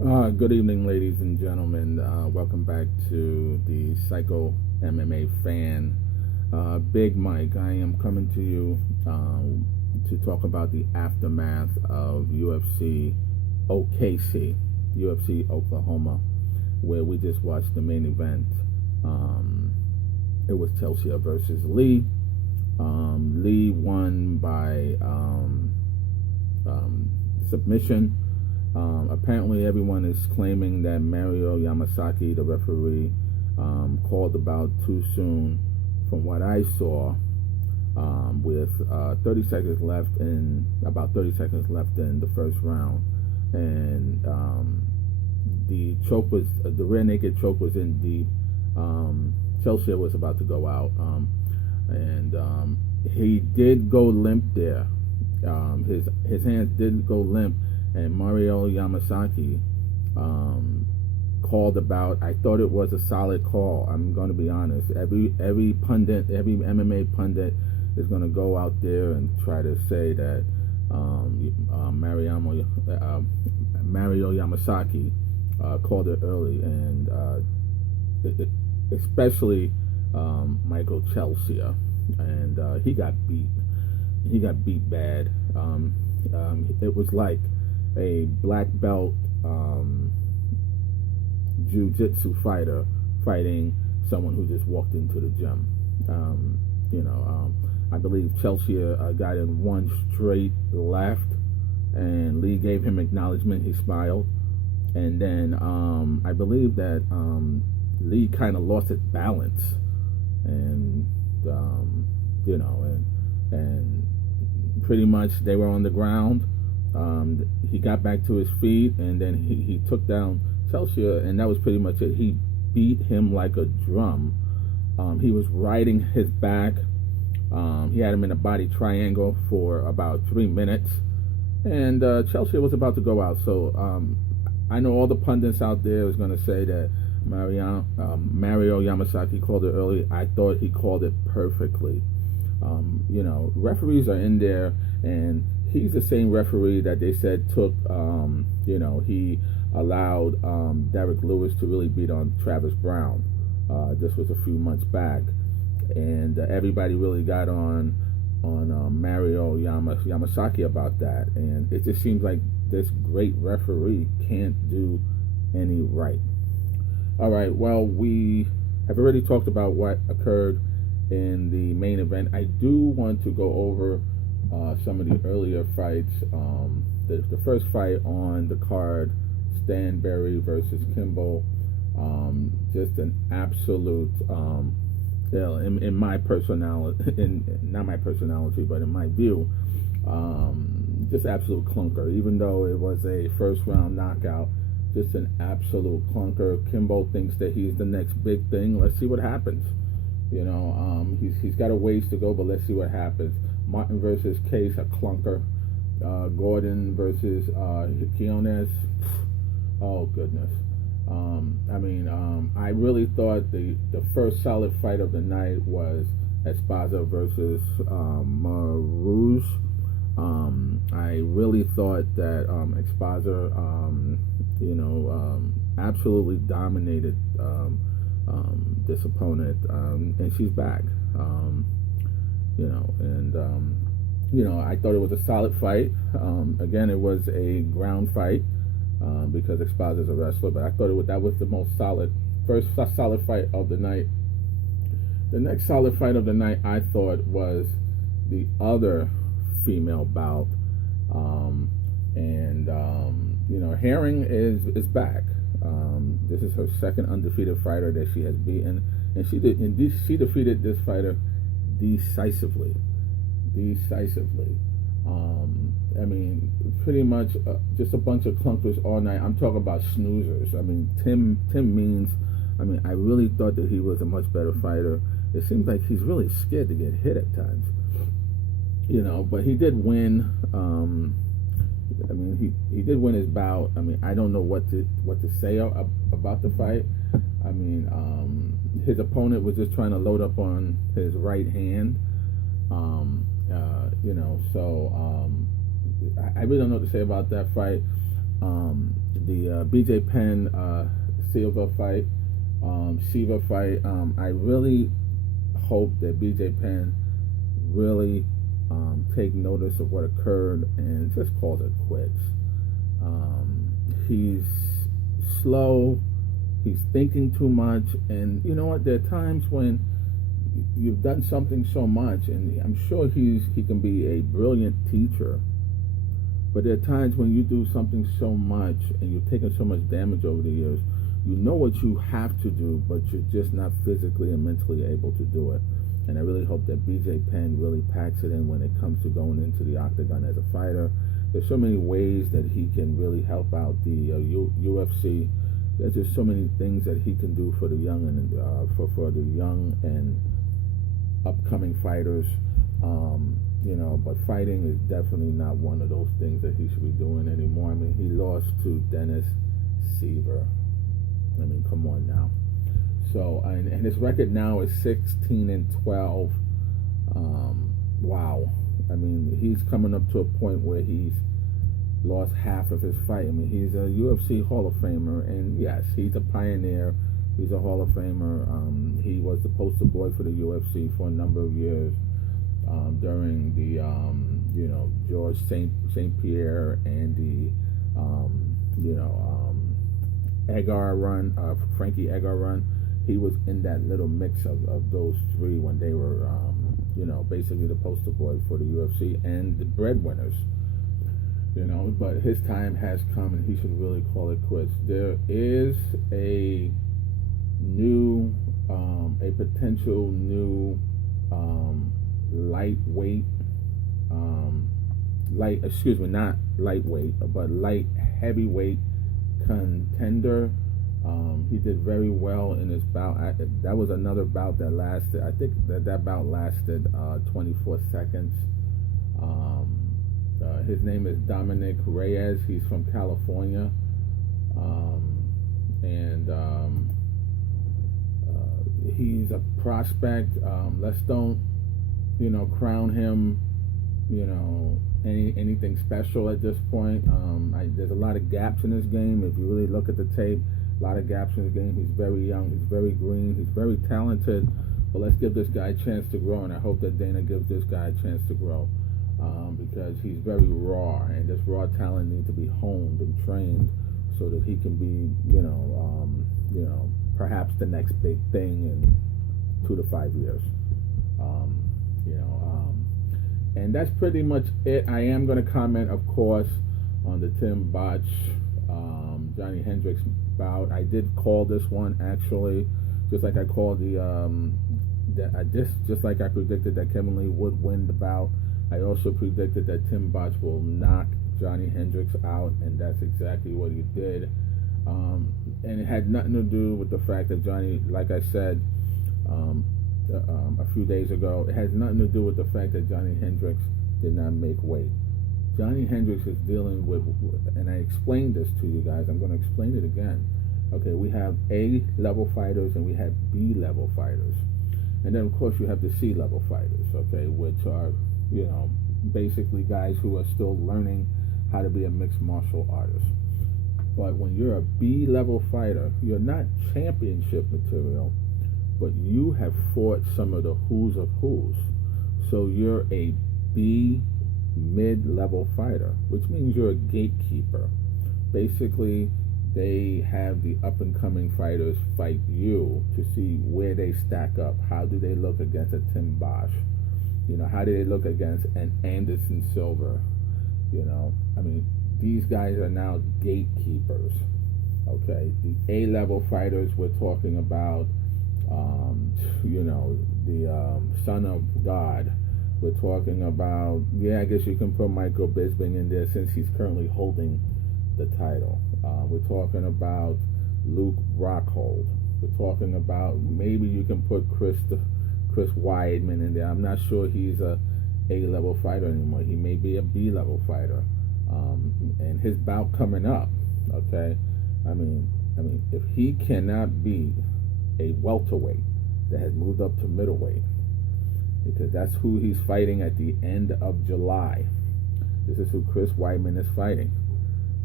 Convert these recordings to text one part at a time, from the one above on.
Good evening, ladies and gentlemen. Welcome back to the Psycho MMA fan. Big Mike, I am coming to you to talk about the aftermath of UFC OKC, UFC Oklahoma, where we just watched the main event. Um, it was Chelsea versus Lee. Lee won by submission. Apparently, everyone is claiming that Mario Yamasaki, the referee, called about too soon. From what I saw, with 30 seconds left in about 30 seconds left in the first round, and the rear naked choke was in deep. Chelsea was about to go out, and he did go limp there. His hands did go limp, and Mario Yamasaki called about. I thought it was a solid call. I'm going to be honest. Every pundit, every MMA pundit is going to go out there and try to say that Mario Yamasaki called it early, and especially Michael Chelsea, and he got beat. He got beat bad. It was like a black belt jiu-jitsu fighter fighting someone who just walked into the gym. I believe Chelsea got in one straight left, and Lee gave him acknowledgement. He smiled, and then I believe that Lee kind of lost his balance, and and pretty much they were on the ground. He got back to his feet, and then he took down Chelsea, and that was pretty much it. He beat him like a drum. He was riding his back. He had him in a body triangle for about 3 minutes, and Chelsea was about to go out. So I know all the pundits out there is going to say that Mario Yamasaki called it early. I thought he called it perfectly. Referees are in there, and he's the same referee that they said took, he allowed Derek Lewis to really beat on Travis Brown. This was a few months back, and everybody really got on Mario Yamasaki about that, and it just seems like this great referee can't do any right. All right, well, we have already talked about what occurred in the main event. I do want to go over some of the earlier fights. The first fight on the card, Stanberry versus Kimball, just an absolute, in my personality, not my personality, but in my view, just absolute clunker. Even though it was a first round knockout, just an absolute clunker. Kimball thinks that he's the next big thing. Let's see what happens. He's got a ways to go, but let's see what happens. Martin versus Case, a clunker. Gordon versus Quinones. Oh goodness. I really thought the first solid fight of the night was Esparza versus Marouge. I really thought that Esparza, absolutely dominated this opponent, and she's back. I thought it was a solid fight. Again, it was a ground fight because Esparza is a wrestler, but I thought that was the most first solid fight of the night. The next solid fight of the night, I thought, was the other female bout, Herring is back. This is her second undefeated fighter that she has beaten, and she defeated this fighter decisively. Pretty much just a bunch of clunkers all night. I'm talking about snoozers. Tim Means. I really thought that he was a much better fighter. It seems like he's really scared to get hit at times. But he did win. He did win his bout. I don't know what to say about the fight. His opponent was just trying to load up on his right hand. I really don't know what to say about that fight. The BJ Penn Silva fight, Shiva fight. I really hope that BJ Penn really take notice of what occurred and just calls it quits. He's slow. He's thinking too much, and you know what? There are times when you've done something so much, and I'm sure he can be a brilliant teacher. But there are times when you do something so much and you've taken so much damage over the years, you know what you have to do, but you're just not physically and mentally able to do it. And I really hope that BJ Penn really packs it in when it comes to going into the octagon as a fighter. There's so many ways that he can really help out the UFC. There's just so many things that he can do for the young and for the young and upcoming fighters. But fighting is definitely not one of those things that he should be doing anymore. I mean, he lost to Dennis Siver. I mean, come on now. So, and his record now is 16-12. Wow. I mean, he's coming up to a point where he's lost half of his fight. I mean, he's a UFC Hall of Famer, and yes, he's a pioneer. He's a Hall of Famer. He was the poster boy for the UFC for a number of years during the George St. Pierre and the Edgar run, Frankie Edgar run. He was in that little mix of those three when they were basically the poster boy for the UFC and the breadwinners. But his time has come, and he should really call it quits. There is a potential new lightweight, not lightweight, but light heavyweight contender. He did very well in his bout. That was another bout that lasted, I think that bout lasted 24 seconds. His name is Dominic Reyes. He's from California. He's a prospect. Let's don't, crown him, anything special at this point. There's a lot of gaps in his game. If you really look at the tape, a lot of gaps in his game. He's very young. He's very green. He's very talented. But let's give this guy a chance to grow, and I hope that Dana gives this guy a chance to grow because he's very raw, and this raw talent needs to be honed and trained so that he can be, perhaps the next big thing in 2 to 5 years. And that's pretty much it. I am going to comment, of course, on the Tim Boetsch, Johnny Hendricks bout. I did call this one, actually, just like I called just like I predicted that Kevin Lee would win the bout. I also predicted that Tim Boetsch will knock Johnny Hendricks out, and that's exactly what he did. And it had nothing to do with the fact that Johnny, like I said a few days ago, it has nothing to do with the fact that Johnny Hendricks did not make weight. Johnny Hendricks is dealing with, and I explained this to you guys, I'm going to explain it again. Okay, we have A-level fighters and we have B-level fighters. And then, of course, you have the C-level fighters, okay, which are, basically guys who are still learning how to be a mixed martial artist. But when you're a B-level fighter, you're not championship material, but you have fought some of the who's of who's. So you're a B mid-level fighter, which means you're a gatekeeper. Basically, they have the up-and-coming fighters fight you to see where they stack up. How do they look against a Tim Boetsch? How do they look against an Anderson Silva? These guys are now gatekeepers. Okay, the A-level fighters, we're talking about, the son of God. We're talking about, I guess you can put Michael Bisping in there since he's currently holding the title. We're talking about Luke Rockhold. We're talking about, maybe you can put Chris Weidman in there. I'm not sure he's a A-level fighter anymore. He may be a B-level fighter. And his bout coming up, okay? If he cannot beat a welterweight that has moved up to middleweight, because that's who he's fighting at the end of July. This is who Chris Weidman is fighting.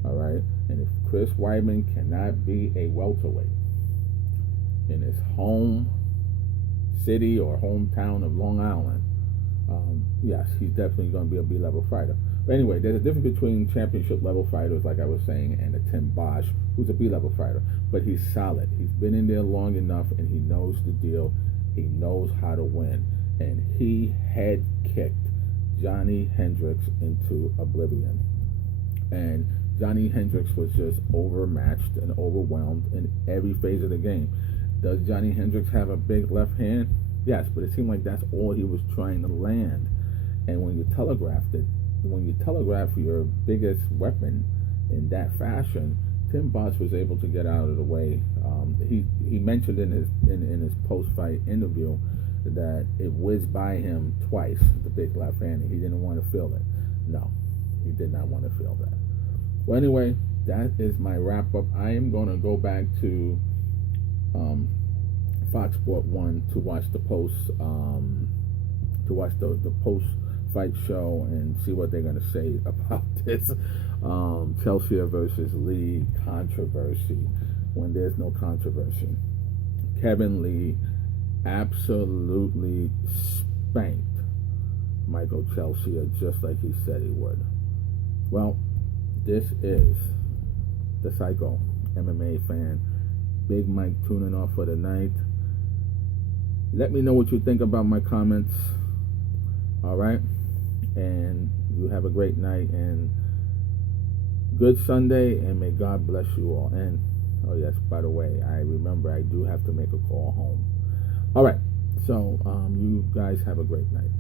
All right, and if Chris Weidman cannot be a welterweight in his home city or hometown of Long Island, yes, he's definitely going to be a B-level fighter. But anyway, there's a difference between championship level fighters, like I was saying, and a Tim Bosch, who's a B-level fighter. But he's solid. He's been in there long enough, and he knows the deal. He knows how to win. And he head kicked Johnny Hendricks into oblivion. And Johnny Hendricks was just overmatched and overwhelmed in every phase of the game. Does Johnny Hendricks have a big left hand? Yes, but it seemed like that's all he was trying to land. And when you telegraph your biggest weapon in that fashion, Tim Bosch was able to get out of the way. He mentioned in his post-fight interview that it whizzed by him twice, the big left hand, and he didn't want to feel it. No, he did not want to feel that. Well, anyway, that is my wrap-up. I am going to go back to Fox Sport 1 to watch the post-fight show and see what they're going to say about this Chelsea versus Lee controversy when there's no controversy. Kevin Lee absolutely spanked Michael Chelsea just like he said he would. Well, this is the Psycho MMA fan. Big Mike tuning off for the night. Let me know what you think about my comments. All right? And you have a great night and good Sunday, and may God bless you all. And, oh yes, by the way, I remember I do have to make a call home. All right. So, you guys have a great night.